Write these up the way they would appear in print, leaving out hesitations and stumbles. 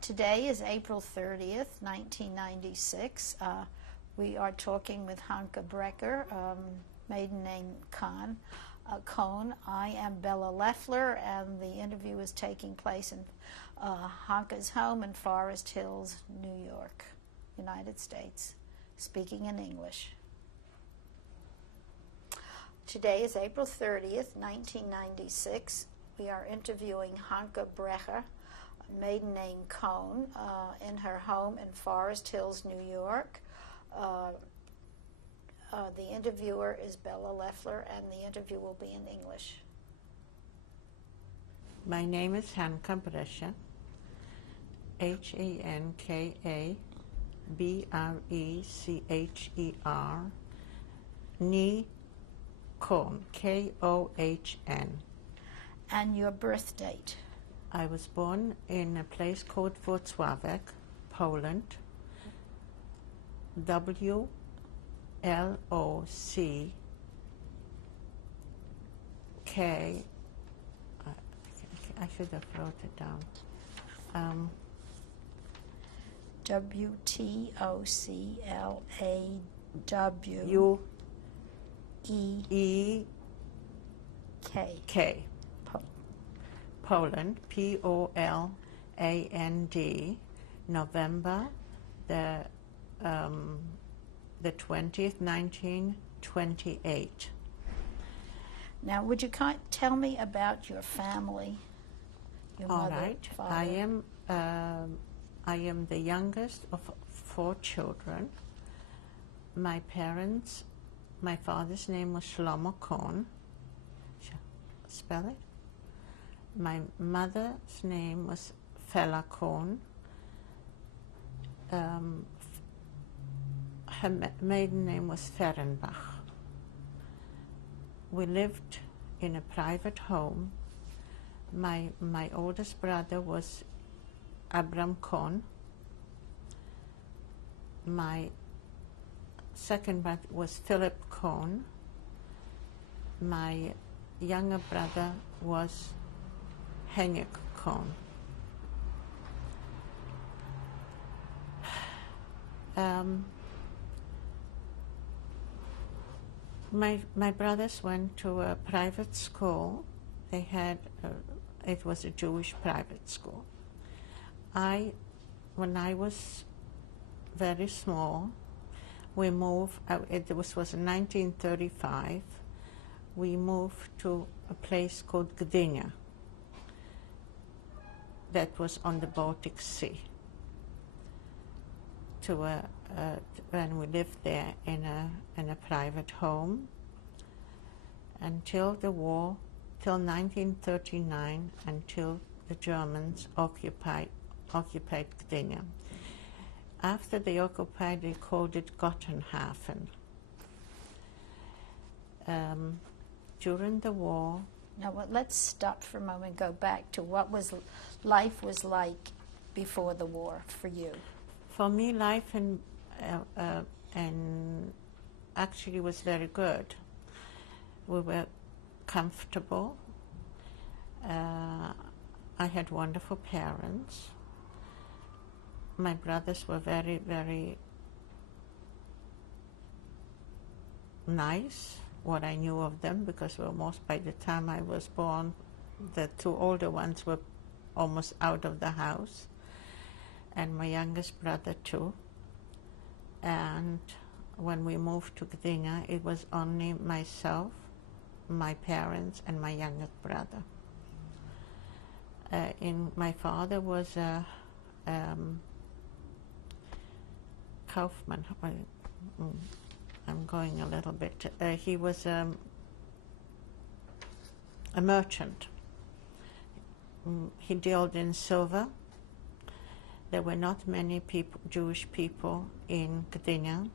Today is April 30th, 1996. We are talking with Hanka Brecher, maiden name Cohn. I am Bella Leffler, and the interview is taking place in Hanka's home in Forest Hills, New York, United States, speaking in English. Today is April 30th, 1996. We are interviewing Hanka Brecher, maiden name Cohn, in her home in Forest Hills, New York. The interviewer is Bella Leffler, and the interview will be in English. My name is Hanka Brecher, Hankabrecher, Ni Cohn, Kohn. And your birth date? I was born in a place called Wrocławek, Poland. W-L-O-C-K. I should have wrote it down. W-T-O-C-L-A-W E-K. Poland, P-O-L-A-N-D, November the 20th, 1928. Now, would you tell me about your family? Your All mother, right. father? I am the youngest of 4 children. My parents, my father's name was Shlomo Cohn. Spell it? My mother's name was Fela Cohn. Her maiden name was Fehrenbach. We lived in a private home. My oldest brother was Abram Cohn. My second brother was Philip Cohn. My younger brother was Henrik Cohn. My brothers went to a private school. They had it was a Jewish private school. When I was very small, we moved. It was in 1935. We moved to a place called Gdynia. That was on the Baltic Sea. And we lived there in a private home until the war, till 1939, until the Germans occupied Gdynia. After they occupied, they called it Gottenhafen. During the war. Now, let's stop for a moment and go back to what life was like before the war for you. For me, life and actually was very good. We were comfortable. I had wonderful parents. My brothers were very, very nice, what I knew of them, because almost by the time I was born, the 2 older ones were almost out of the house, and my youngest brother too. And when we moved to Gdynia, it was only myself, my parents, and my youngest brother. My father was a Kaufman. I'm going a little bit. He was a merchant. He dealt in silver. There were not many Jewish people in Gdynia.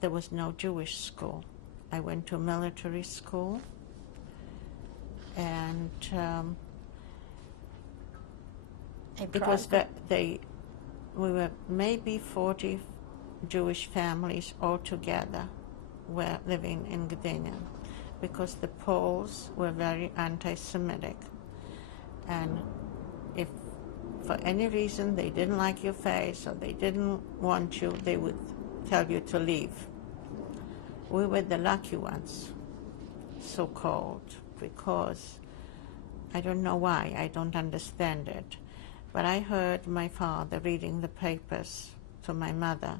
There was no Jewish school. I went to military school, and because we were maybe 40 Jewish families altogether were living in Gdynia, because the Poles were very anti-Semitic, and if for any reason they didn't like your face or they didn't want you, they would tell you to leave. We were the lucky ones, so-called, because I don't know why, I don't understand it. But I heard my father reading the papers to my mother,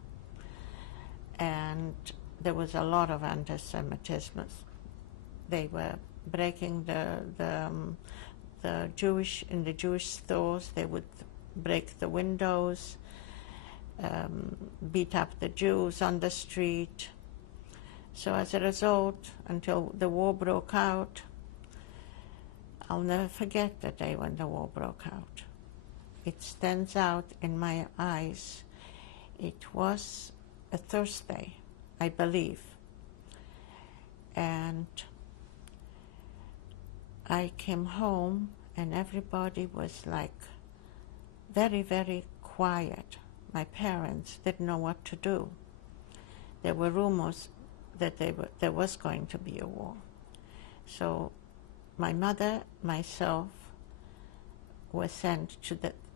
and there was a lot of anti-Semitism. They were breaking the Jewish, in the Jewish stores, they would break the windows, beat up the Jews on the street. So as a result, until the war broke out, I'll never forget the day when the war broke out. It stands out in my eyes. It was a Thursday, I believe. And I came home and everybody was like very, very quiet. My parents didn't know what to do. There were rumors that there was going to be a war. So my mother, myself, were sent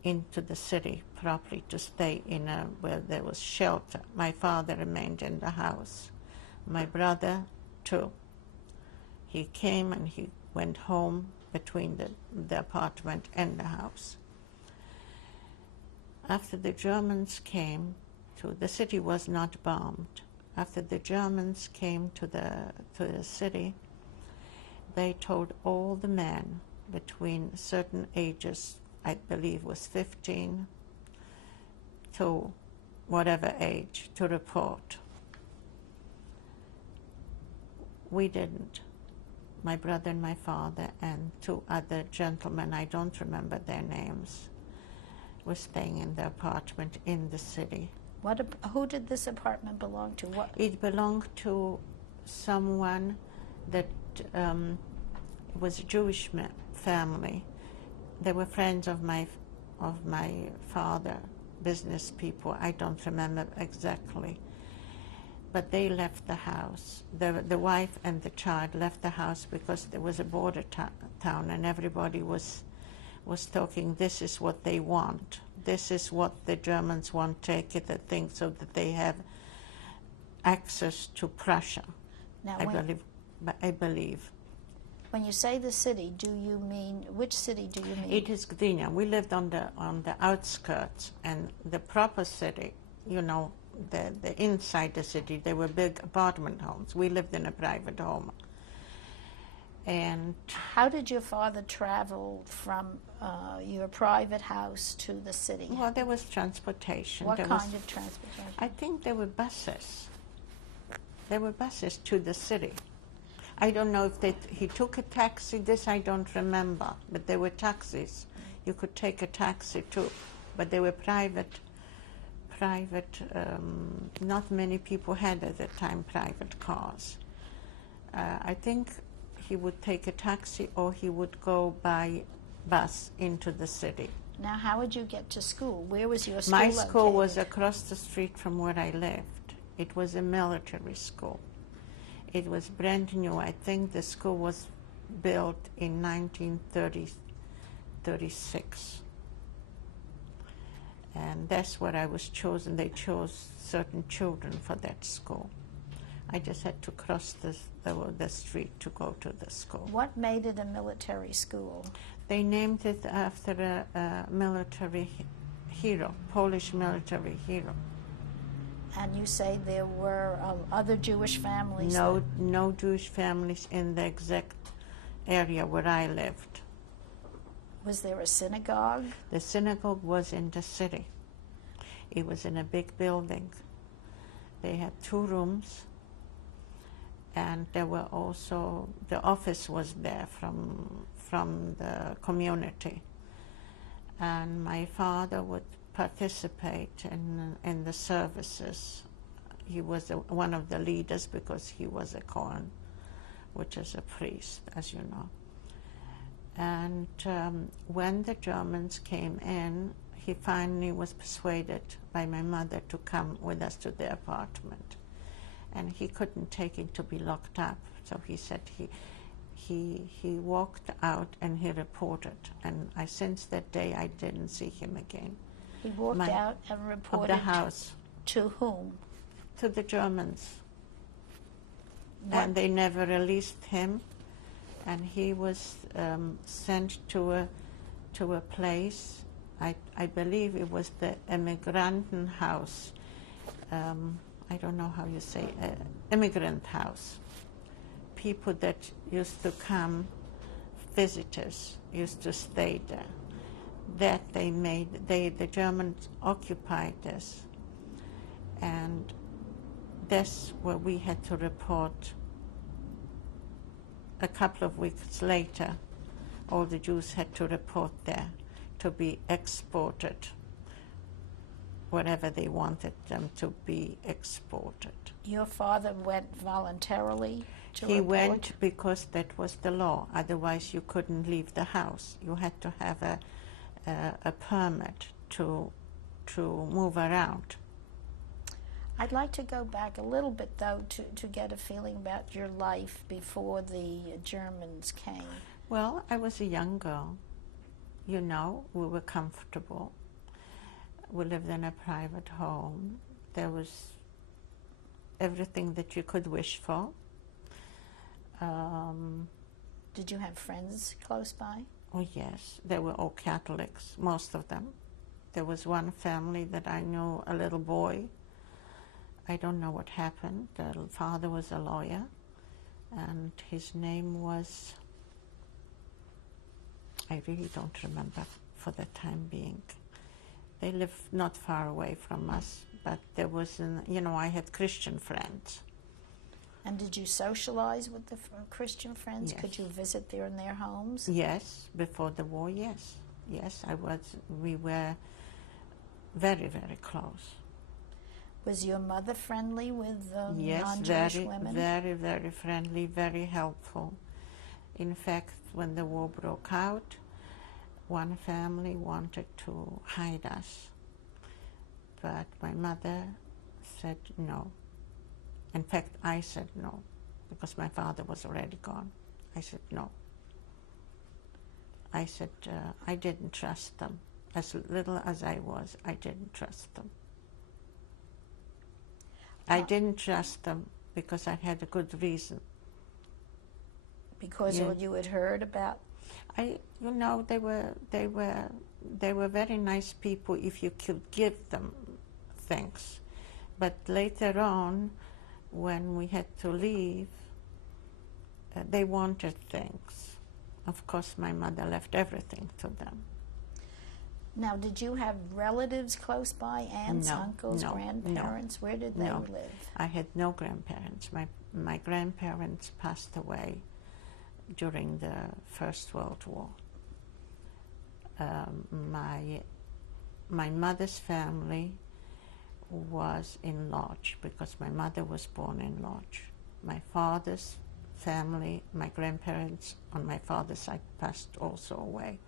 into the city properly to stay in where there was shelter. My father remained in the house. My brother, too. He came and he went home between the apartment and the house. After the Germans came the city was not bombed. After the Germans came to the city, they told all the men between certain ages, I believe was 15 to whatever age, to report. We didn't. My brother and my father and two other gentlemen, I don't remember their names, were staying in the apartment in the city. Who did this apartment belong to? What? It belonged to someone that was a Jewish family. They were friends of my father, business people. I don't remember exactly. But they left the house. The wife and the child left the house because there was a border town, and everybody was talking, this is what they want. This is what the Germans want, take it, I think, so that they have access to Prussia. Now, I believe. When you say the city, do you mean, which city do you mean? It is Gdynia. We lived on the outskirts, and the proper city, you know, the inside the city, there were big apartment homes. We lived in a private home. And how did your father travel from your private house to the city? Well, there was transportation. What kind of transportation? I think there were buses. There were buses to the city. I don't know if he took a taxi. This I don't remember. But there were taxis. You could take a taxi too. But they were private. Not many people had at the time private cars. I think he would take a taxi or he would go by bus into the city. Now, how would you get to school? Where was your school My located? school was across the street from where I lived. It was a military school. It was brand new. I think the school was built in 1936. And that's where I was chosen. They chose certain children for that school. I just had to cross the street to go to the school. What made it a military school? They named it after a military hero, Polish military hero. And you say there were other Jewish families? No Jewish families in the exact area where I lived. Was there a synagogue? The synagogue was in the city. It was in a big building. They had 2 rooms, and there were also, the office was there from the community. And my father would participate in the services. He was one of the leaders because he was a Kohen, which is a priest, as you know. And when the Germans came in, he finally was persuaded by my mother to come with us to the apartment. And he couldn't take it to be locked up, so he said he walked out and he reported, and since that day I didn't see him again. He walked out and reported of the house to whom? to the Germans. What? And they never released him, and he was sent to a place. I believe it was the Immigrantenhaus. I don't know how you say immigrant house. People that used to come, visitors used to stay there. That the Germans occupied this, and that's where we had to report. A couple of weeks later, all the Jews had to report there to be exported wherever they wanted them to be exported. Your father went voluntarily to He report? went because that was the law. Otherwise, you couldn't leave the house. You had to have a permit to move around. I'd like to go back a little bit, though, to get a feeling about your life before the Germans came. Well, I was a young girl. You know, we were comfortable. We lived in a private home. There was everything that you could wish for. Did you have friends close by? Oh, yes. They were all Catholics, most of them. There was one family that I knew, a little boy. I don't know what happened. The father was a lawyer, and his name was, I really don't remember for the time being. They lived not far away from us, but there was, I had Christian friends. And did you socialize with the Christian friends? Yes. Could you visit there in their homes? Yes, before the war, yes. Yes, we were very, very close. Was your mother friendly with Yes, non-Jewish women? very, very friendly, very helpful. In fact, when the war broke out, one family wanted to hide us, but my mother said no. In fact, I said no, because my father was already gone. I said no. I said I didn't trust them. As little as I was, I didn't trust them. I didn't trust them because I had a good reason. Because Yeah. what you had heard about? They were very nice people if you could give them things. But later on, when we had to leave, they wanted things. Of course, my mother left everything to them. Now, did you have relatives close by? Aunts, No, uncles, no, grandparents? Where did they No. live? I had no grandparents. My grandparents passed away during the First World War. My mother's family was in Lodz because my mother was born in Lodz. My father's family, my grandparents on my father's side passed also away.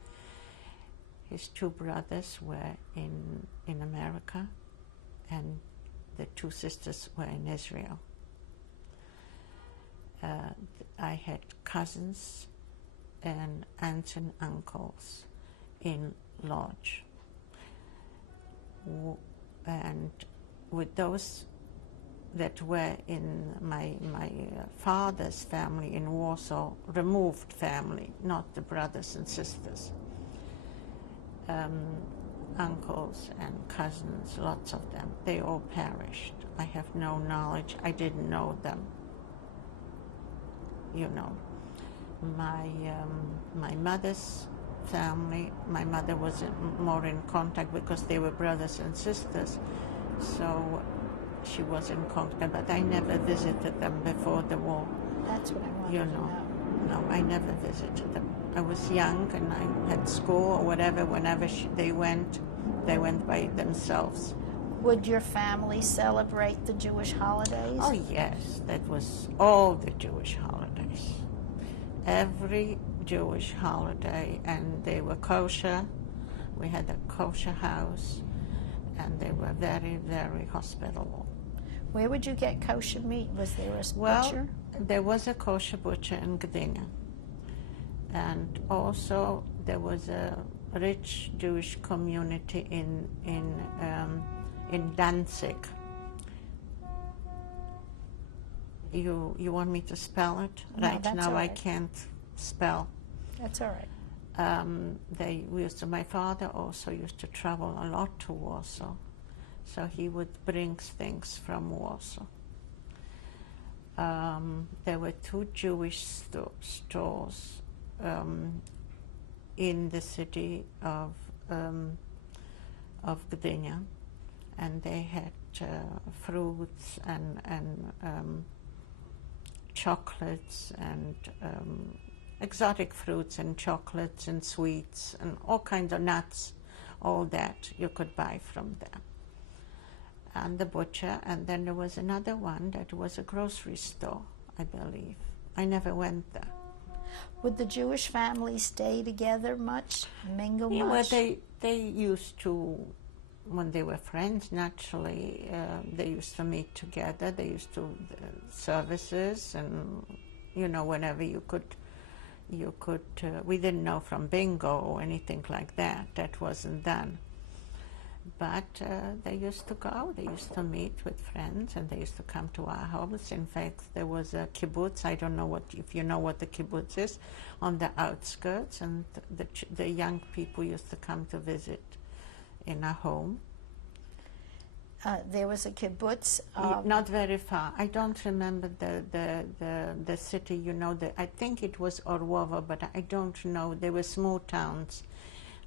His two brothers were in America, and the two sisters were in Israel. I had cousins and aunts and uncles in Lodz. And with those that were in my father's family in Warsaw, removed family, not the brothers and sisters, uncles and cousins, lots of them, they all perished. I have no knowledge. I didn't know them. My mother's family, my mother was more in contact because they were brothers and sisters, so she was in contact, but I never visited them before the war. That's what I wanted to know. No, I never visited them. I was young and I had school or whatever. Whenever they went by themselves. Would your family celebrate the Jewish holidays? Oh yes, that was all the Jewish holidays. Every Jewish holiday, and they were kosher. We had a kosher house, and they were very, very hospitable. Where would you get kosher meat? Was there a Well, butcher? there was a kosher butcher in Gdynia. And also there was a rich Jewish community in Danzig. You want me to spell it? No, Right that's now all I right. can't spell. That's all right. My father also used to travel a lot to Warsaw, so he would bring things from Warsaw. There were two Jewish stores in the city of Gdynia, and they had fruits and chocolates and exotic fruits and chocolates and sweets and all kinds of nuts, all that you could buy from them. And the butcher, and then there was another one that was a grocery store, I believe. I never went there. Would the Jewish family stay together much, mingle Yeah, well, much? they used to, when they were friends, naturally, they used to meet together. They used to services, and whenever you could. We didn't know from bingo or anything like that. That wasn't done. But they used to go. They used to meet with friends, and they used to come to our house. In fact, there was a kibbutz. I don't know if you know what the kibbutz is, on the outskirts, and the young people used to come to visit in our home. There was a kibbutz. Not very far. I don't remember the city. I think it was Orłowo, but I don't know. They were small towns.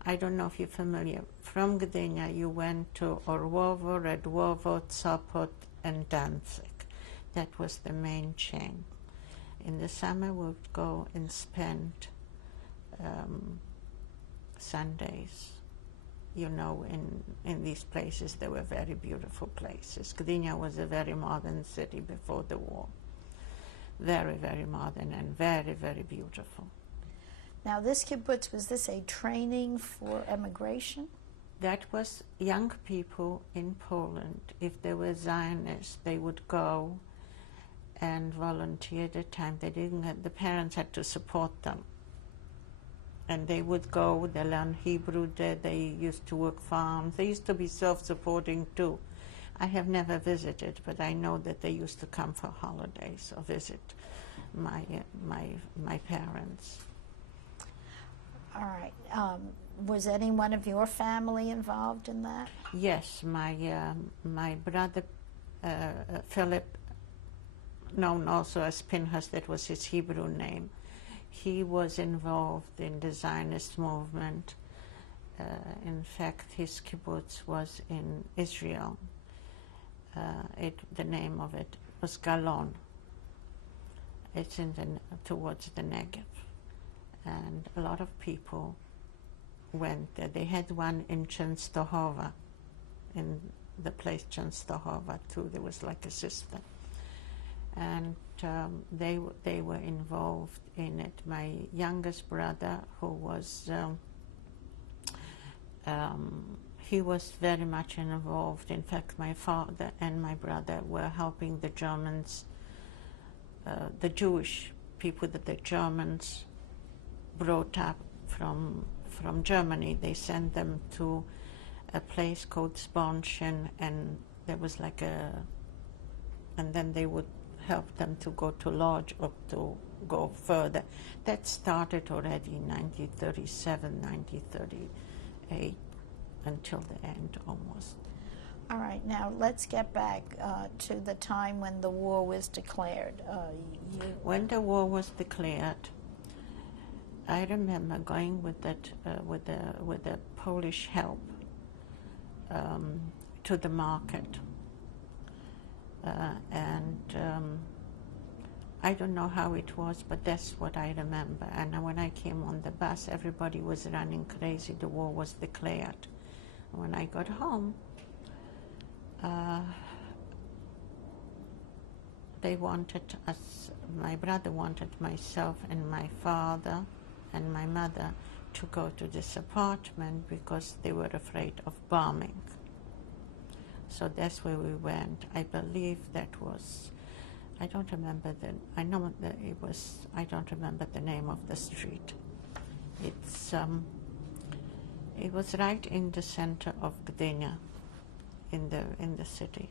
I don't know if you're familiar. From Gdynia, you went to Orłowo, Redwowo, Sopot, and Danzig. That was the main chain. In the summer, we would go and spend Sundays. In these places, they were very beautiful places. Gdynia was a very modern city before the war. Very, very modern and very, very beautiful. Now, this kibbutz, was this a training for emigration? That was young people in Poland. If they were Zionists, they would go and volunteer at the time. They didn't have, the parents had to support them. And they would go, they learn Hebrew there, they used to work farms. They used to be self-supporting too. I have never visited, but I know that they used to come for holidays or visit my parents. All right. Was any one of your family involved in that? Yes, my brother Philip, known also as Pinchas, that was his Hebrew name. He was involved in the Zionist movement. In fact, his kibbutz was in Israel. The name of it was Galon. It's towards the Negev. And a lot of people went there. They had one in Częstochowa, in the place Częstochowa too. There was like a sister, and they were involved in it. My youngest brother, who was he was very much involved. In fact, my father and my brother were helping the Germans, the Jewish people that the Germans brought up from Germany. They sent them to a place called Sponschen, and there was like and then they would help them to go to Lodz or to go further. That started already in 1937, 1938, until the end almost. All right, now let's get back to the time when the war was declared. When the war was declared, I remember going with the Polish help to the market, and I don't know how it was, but that's what I remember. And when I came on the bus, everybody was running crazy. The war was declared. When I got home, they wanted us, my brother wanted myself and my father and my mother to go to this apartment because they were afraid of bombing. So that's where we went. I believe that was, I don't remember I know that it was, I don't remember the name of the street. It was right in the center of Gdynia, in the city.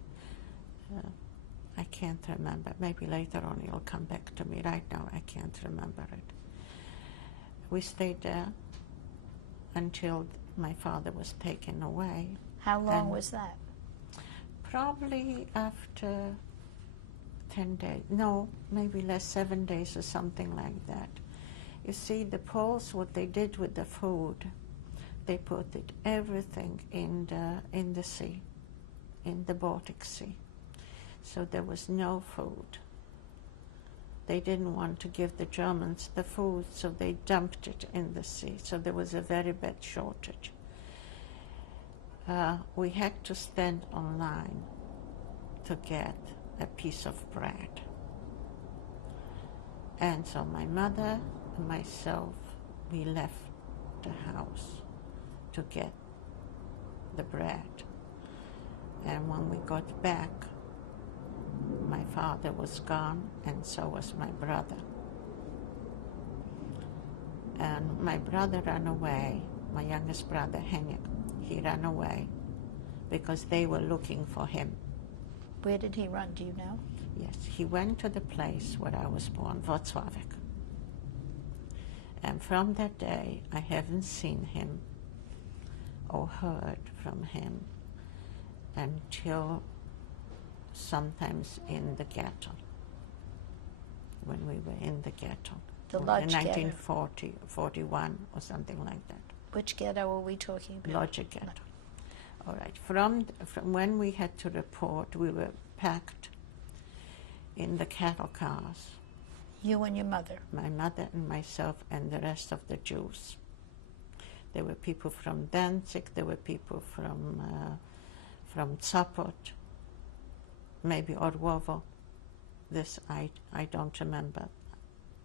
I can't remember. Maybe later on it'll come back to me. Right now I can't remember it. We stayed there until my father was taken away. How long was that? Probably after 10 days. No, maybe less, 7 days or something like that. You see, the Poles, what they did with the food, they put everything in the sea, in the Baltic Sea. So there was no food. They didn't want to give the Germans the food, so they dumped it in the sea. So there was a very bad shortage. We had to stand online to get a piece of bread. And so my mother and myself, we left the house to get the bread. And when we got back, my father was gone, and so was my brother. And my brother ran away, my youngest brother, Hanka, he ran away because they were looking for him. Where did he run, do you know? Yes, he went to the place where I was born, Wrocławek. And from that day, I haven't seen him or heard from him until sometimes in the ghetto, when we were in the ghetto. The in Lodge ghetto. 1940, 41 or something like that. Which ghetto are we talking about? Lodge ghetto. All right. From when we had to report, we were packed in the cattle cars. You and your mother? My mother and myself and the rest of the Jews. There were people from Danzig, there were people from Sopot, maybe Orłowo. This I don't remember.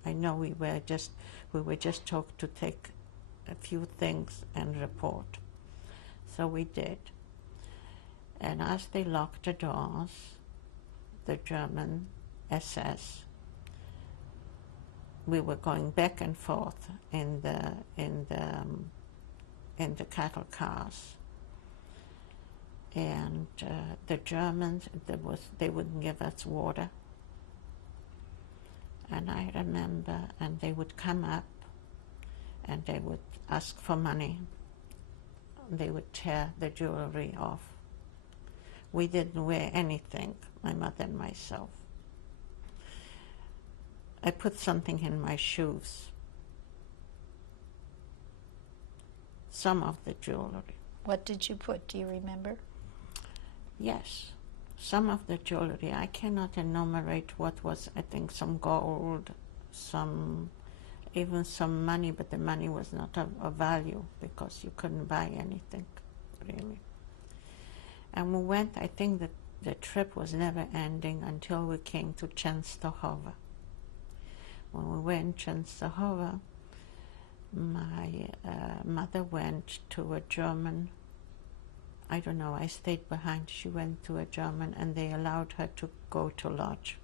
I know we were just told to take a few things and report. So we did. And as they locked the doors, the German SS, we were going back and forth in the cattle cars. And the Germans, they wouldn't give us water. And I remember, and they would come up and they would ask for money. They would tear the jewelry off. We didn't wear anything, my mother and myself. I put something in my shoes. Some of the jewelry. What did you put? Do you remember? Yes, some of the jewelry. I cannot enumerate what was, I think, some gold, even some money, but the money was not of value because you couldn't buy anything, really. And we went, I think that the trip was never ending until we came to Częstochowa. When we were in Częstochowa, my mother went to a German, I don't know, I stayed behind. She went to a German and they allowed her to go to Lodz.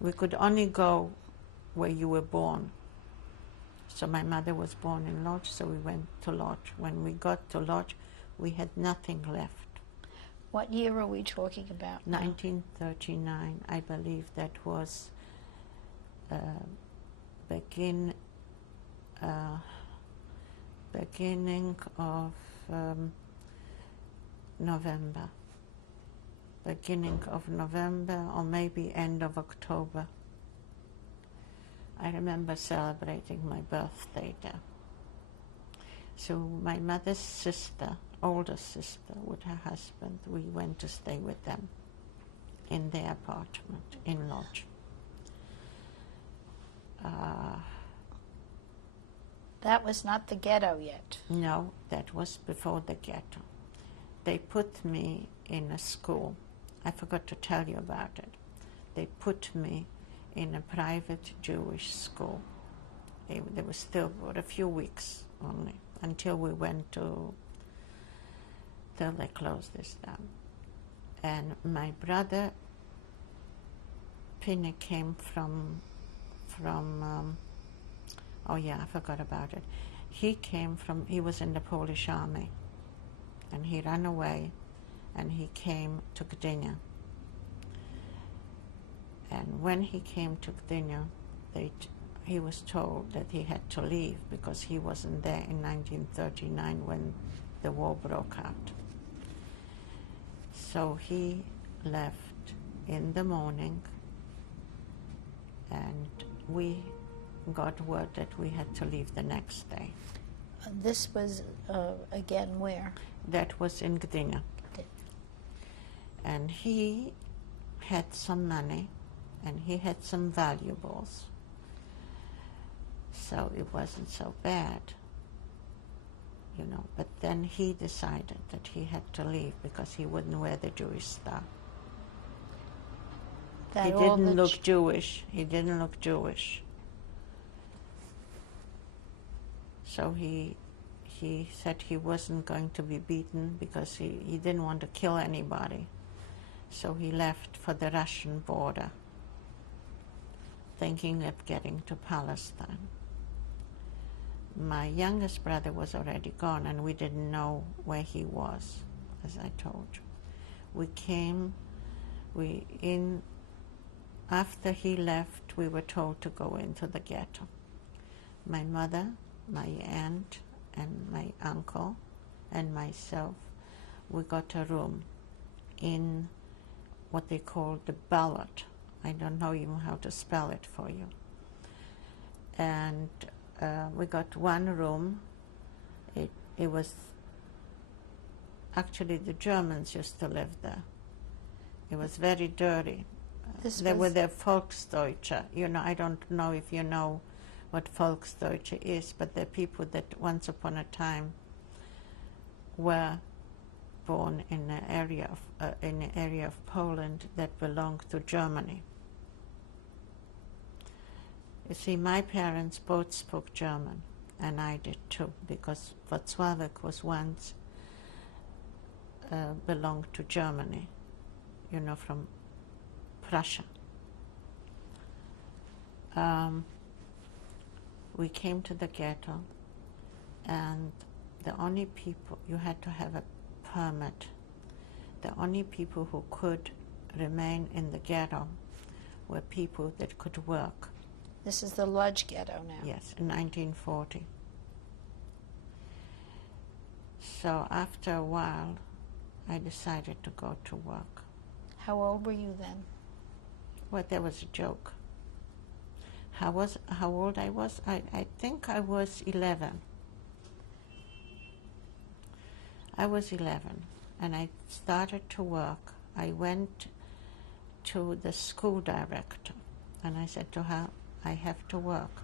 We could only go where you were born. So my mother was born in Lodz, so we went to Lodz. When we got to Lodz, we had nothing left. What year are we talking about? 1939, I believe that was beginning of November. Beginning of November or maybe end of October. I remember celebrating my birthday there. So my mother's sister, older sister with her husband, we went to stay with them in their apartment in Lodz. That was not the ghetto yet. No, that was before the ghetto. They put me in a school. I forgot to tell you about it. They put me in a private Jewish school. There was still for a few weeks only, until we went till they closed this down. And my brother, Pinne, came from Oh yeah, I forgot about it. He was in the Polish army, and he ran away, and he came to Gdynia. And when he came to Gdynia, he was told that he had to leave because he wasn't there in 1939 when the war broke out. So he left in the morning, and we got word that we had to leave the next day. This was, again, where? That was in Gdynia. And he had some money, and he had some valuables. So it wasn't so bad, you know. But then he decided that he had to leave because he wouldn't wear the Jewish star. That He didn't look Jewish. He didn't look Jewish. So he said he wasn't going to be beaten because he didn't want to kill anybody. So he left for the Russian border, thinking of getting to Palestine. My youngest brother was already gone, and we didn't know where he was, as I told you. After he left, we were told to go into the ghetto. My mother, my aunt, and my uncle, and myself, we got a room in what they call the ballot. I don't know even how to spell it for you. And we got one room. It was, actually the Germans used to live there. It was very dirty. They were the Volksdeutsche. You know, I don't know if you know what Volksdeutsche is, but they're people that once upon a time were born in an area of Poland that belonged to Germany. You see, my parents both spoke German, and I did too, because Wrocławek was once belonged to Germany, you know, from Prussia. We came to the ghetto, and the only people, you had to have a permit. The only people who could remain in the ghetto were people that could work. This is the Lodge Ghetto now. Yes, in 1940. So after a while, I decided to go to work. How old were you then? Well, that was a joke. How old I was? I think I was 11. I was 11, and I started to work. I went to the school director, and I said to her, I have to work.